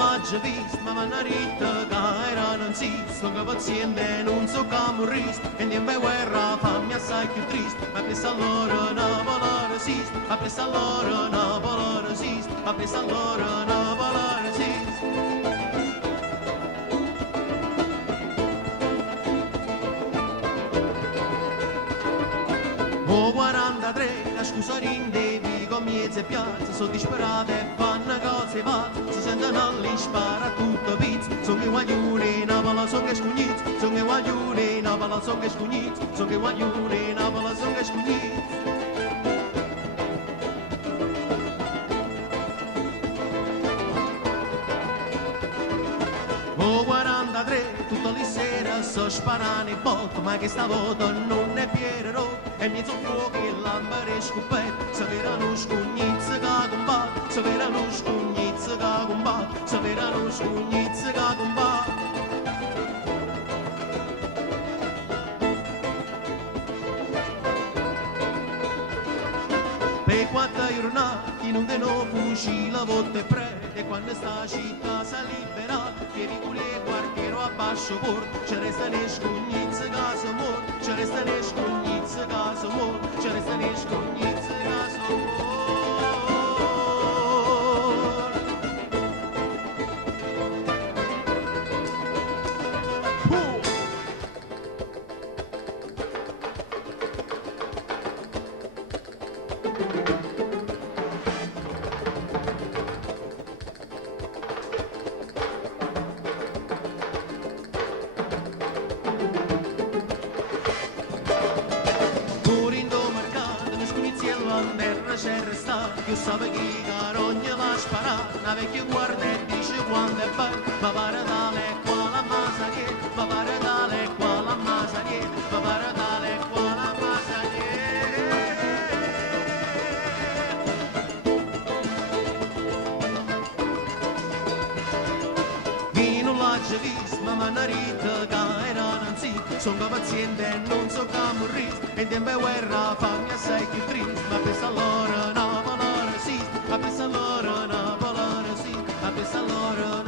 l'ha visto, ma manarita che era non si, sto paziente non so come morris, e niente guerra fammi assai più triste, ma pensa allora Napoli resiste, ma pensa allora Napoli resiste, ma pensa allora Napoli resiste. O 43, la scusa rindevi con mezze piazze, sono disperate e fanno cose pazze, si sentono lì spara a tutto pizzo, sono i guaglioni, Napoli sono che scugnizzi, sono i guaglioni, Napoli sono che scugnizzi, sono i guaglioni, Napoli sono che scugnizzi. O 43, tutta la sera so sparano i botti, ma che stavolta non è piererò, e mezzo fuoco e lampare e scoppette, se verano scugnizzi che combatte, se verano scugnizzi che combatte, se verano scugnizzi che combatte. Per 4 giornate non te no fucile volte prete, e quando sta città si libera, che vicoli e quartiere a basso porto, ci restano i scugnizzi che si muore, ci restano i scugnizzi che si muore, ci restano i scugnizzi che si muore. C'è restato, io sapevo che carogna la sparata, una vecchia guarda e dice quando è bello, ma pare tale qua la masaniera, ma pare tale qua la masaniera, ma pare tale qua la masaniera. Chi non l'ha già visto, ma manarita che era non si, sono paziente e non so come morire, e tempo guerra fammi assai più triste, ma pensa allora Napoli resiste, ma pensa allora Napoli resiste, ma pensa allora